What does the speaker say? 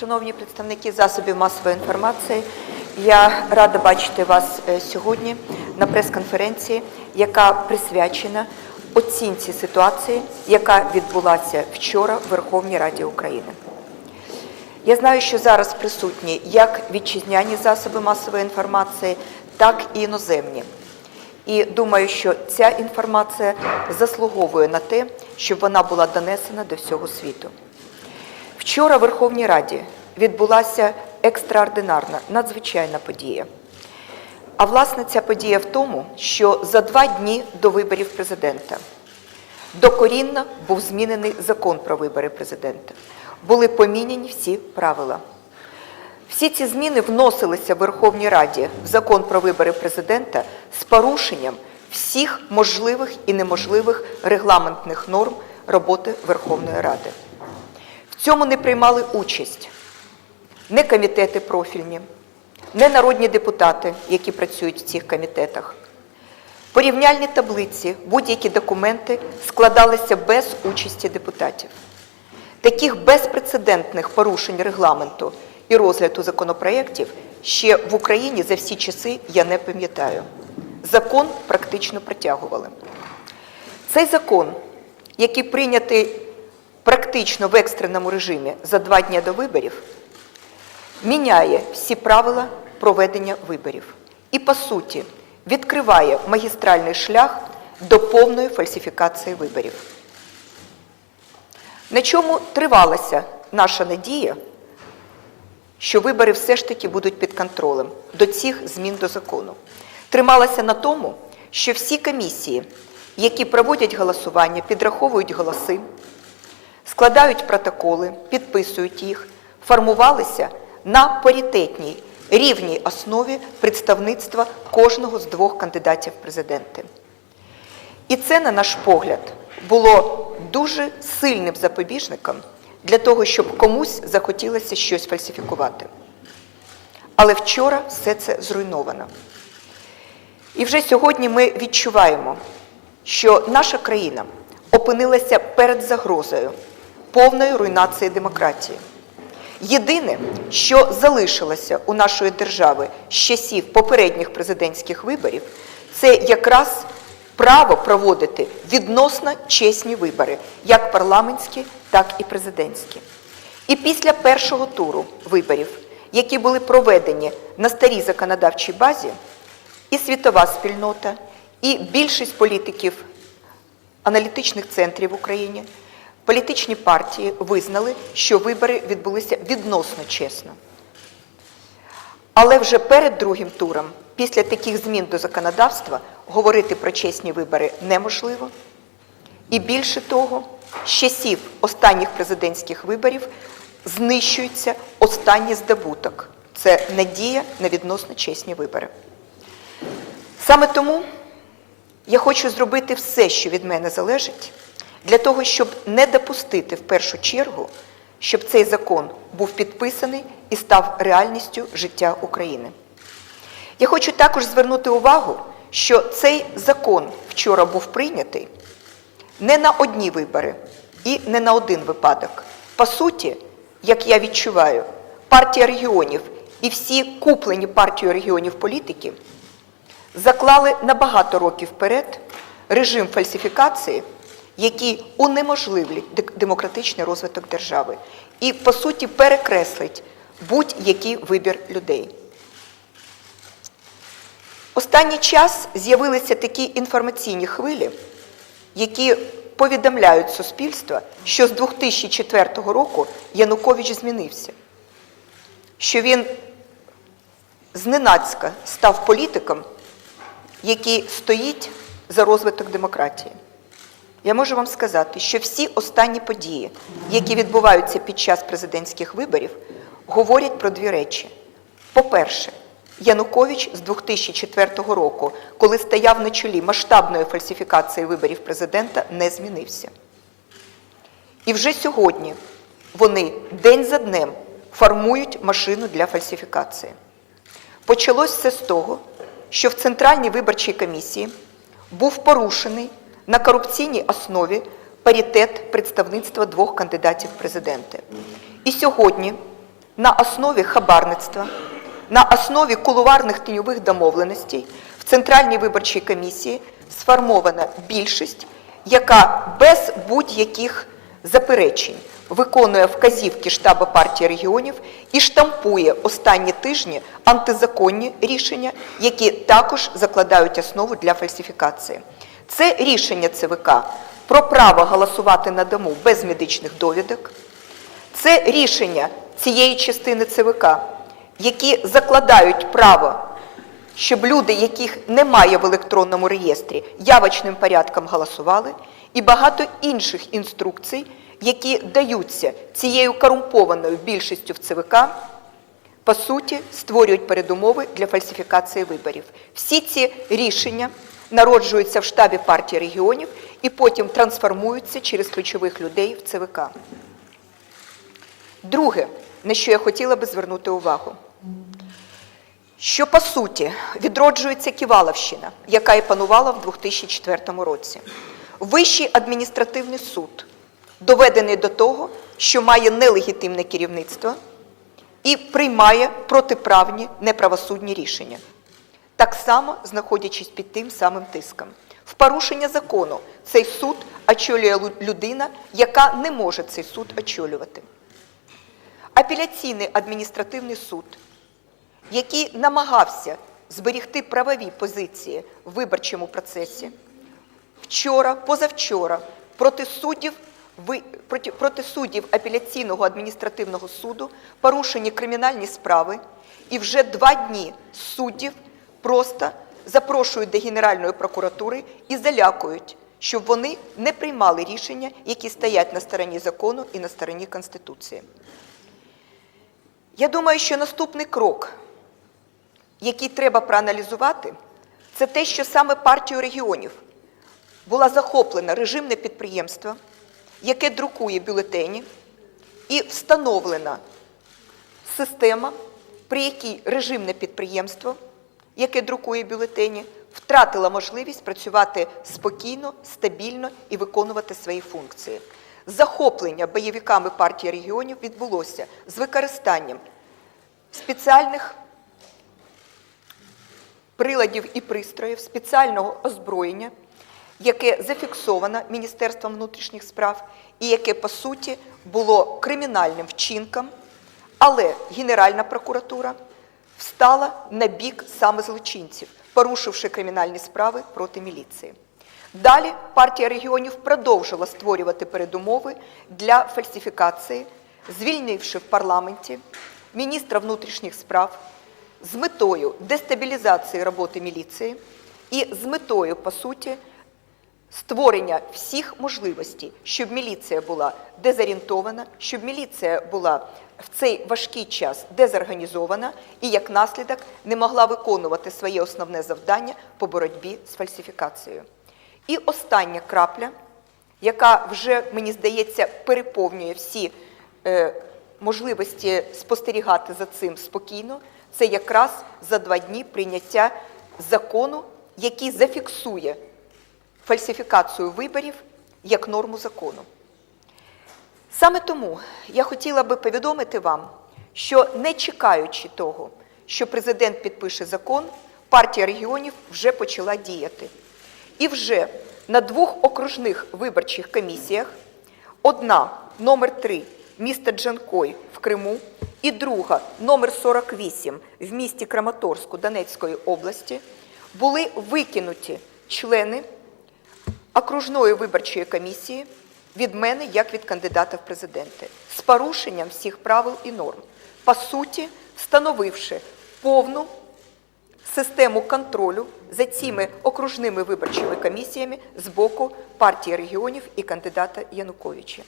Шановні представники засобів масової інформації, я рада бачити вас е, сьогодні на прес-конференції, яка присвячена оцінці ситуації, яка відбулася вчора в Верховній Раді України. Я знаю, що зараз присутні як вітчизняні засоби масової інформації, так і іноземні. І думаю, що ця інформація заслуговує на те, щоб вона була донесена до всього світу. Вчора в Верховній Раді відбулася екстраординарна, надзвичайна подія. А власне ця подія в тому, що за два дні до виборів президента докорінно був змінений закон про вибори президента. Були поміняні всі правила. Всі ці зміни вносилися в Верховній Раді в закон про вибори президента з порушенням всіх можливих і неможливих регламентних норм роботи Верховної Ради. В цьому не приймали участь не комітети профільні, не народні депутати, які працюють в цих комітетах. Порівняльні таблиці, будь-які документи складалися без участі депутатів. Таких безпрецедентних порушень регламенту і розгляду законопроєктів ще в Україні за всі часи я не пам'ятаю. Закон практично протягували. Цей закон, який прийнятий практично в екстреному режимі за два дні до виборів, міняє всі правила проведення виборів і, по суті, відкриває магістральний шлях до повної фальсифікації виборів. На чому тривалася наша надія, що вибори все ж таки будуть під контролем до цих змін до закону? Трималася на тому, що всі комісії, які проводять голосування, підраховують голоси, складають протоколи, підписують їх, формувалися на паритетній рівній основі представництва кожного з двох кандидатів в президенти. І це, на наш погляд, було дуже сильним запобіжником для того, щоб комусь захотілося щось фальсифікувати. Але вчора все це зруйновано. І вже сьогодні ми відчуваємо, що наша країна опинилася перед загрозою повної руйнації демократії. Єдине, що залишилося у нашої держави з часів попередніх президентських виборів, це якраз право проводити відносно чесні вибори, як парламентські, так і президентські. І після першого туру виборів, які були проведені на старій законодавчій базі, і світова спільнота, і більшість політиків аналітичних центрів в Україні, політичні партії визнали, що вибори відбулися відносно чесно. Але вже перед другим туром, після таких змін до законодавства, говорити про чесні вибори неможливо. І більше того, з часів останніх президентських виборів знищується останній здобуток це надія на відносно чесні вибори. Саме тому я хочу зробити все, що від мене залежить, для того, щоб не допустити в першу чергу, щоб цей закон був підписаний і став реальністю життя України. Я хочу також звернути увагу, що цей закон вчора був прийнятий не на одні вибори і не на один випадок. По суті, як я відчуваю, партія регіонів і всі куплені партією регіонів політики заклали на багато років вперед режим фальсифікації, який унеможливить демократичний розвиток держави і, по суті, перекреслить будь-який вибір людей. Останній час з'явилися такі інформаційні хвилі, які повідомляють суспільство, що з 2004 року Янукович змінився, що він зненацька став політиком, який стоїть за розвиток демократії. Я можу вам сказати, що всі останні події, які відбуваються під час президентських виборів, говорять про дві речі. По-перше, Янукович з 2004 року, коли стояв на чолі масштабної фальсифікації виборів президента, не змінився. І вже сьогодні вони день за днем формують машину для фальсифікації. Почалось все з того, що в Центральній виборчій комісії був порушений на корупційній основі паритет представництва двох кандидатів в президенти. І сьогодні на основі хабарництва, на основі кулуарних тіньових домовленостей в Центральній виборчій комісії сформована більшість, яка без будь-яких заперечень виконує вказівки штабу партії регіонів і штампує останні тижні антизаконні рішення, які також закладають основу для фальсифікації. Це рішення ЦВК про право голосувати на дому без медичних довідок. Це рішення цієї частини ЦВК, які закладають право, щоб люди, яких немає в електронному реєстрі, явочним порядком голосували, і багато інших інструкцій, які даються цією корумпованою більшістю в ЦВК, по суті, створюють передумови для фальсифікації виборів. Всі ці рішення народжуються в штабі партії регіонів і потім трансформуються через ключових людей в ЦВК. Друге, на що я хотіла би звернути увагу, що по суті відроджується Ківаловщина, яка і панувала в 2004 році. Вищий адміністративний суд доведений до того, що має нелегітимне керівництво і приймає протиправні неправосудні рішення, так само знаходячись під тим самим тиском. В порушення закону цей суд очолює людина, яка не може цей суд очолювати. Апеляційний адміністративний суд, який намагався зберігти правові позиції в виборчому процесі, вчора, позавчора проти суддів, проти, проти суддів апеляційного адміністративного суду порушені кримінальні справи, і вже два дні суддів просто запрошують до Генеральної прокуратури і залякують, щоб вони не приймали рішення, які стоять на стороні закону і на стороні Конституції. Я думаю, що наступний крок, який треба проаналізувати, це те, що саме партію регіонів була захоплена режимне підприємство, яке друкує бюлетені, і встановлена система, при якій режимне підприємство, яке друкує бюлетені, втратило можливість працювати спокійно, стабільно і виконувати свої функції. Захоплення бойовиками партії регіонів відбулося з використанням спеціальних приладів і пристроїв, спеціального озброєння, яке зафіксовано Міністерством внутрішніх справ і яке, по суті, було кримінальним вчинком, але Генеральна прокуратура встала на бік саме злочинців, порушивши кримінальні справи проти міліції. Далі партія регіонів продовжила створювати передумови для фальсифікації, звільнивши в парламенті міністра внутрішніх справ з метою дестабілізації роботи міліції і з метою, по суті, створення всіх можливостей, щоб міліція була дезорієнтована, щоб міліція була в цей важкий час дезорганізована і як наслідок не могла виконувати своє основне завдання по боротьбі з фальсифікацією. І остання крапля, яка вже, мені здається, переповнює всі е, можливості спостерігати за цим спокійно, це якраз за два дні прийняття закону, який зафіксує фальсифікацію виборів як норму закону. Саме тому я хотіла би повідомити вам, що не чекаючи того, що президент підпише закон, партія регіонів вже почала діяти. І вже на двох окружних виборчих комісіях одна номер 3 міста Джанкой в Криму і друга номер 48 в місті Краматорську Донецької області були викинуті члени окружної виборчої комісії від мене як від кандидата в президенти з порушенням всіх правил і норм, по суті, встановивши повну систему контролю за цими окружними виборчими комісіями з боку партії регіонів і кандидата Януковича.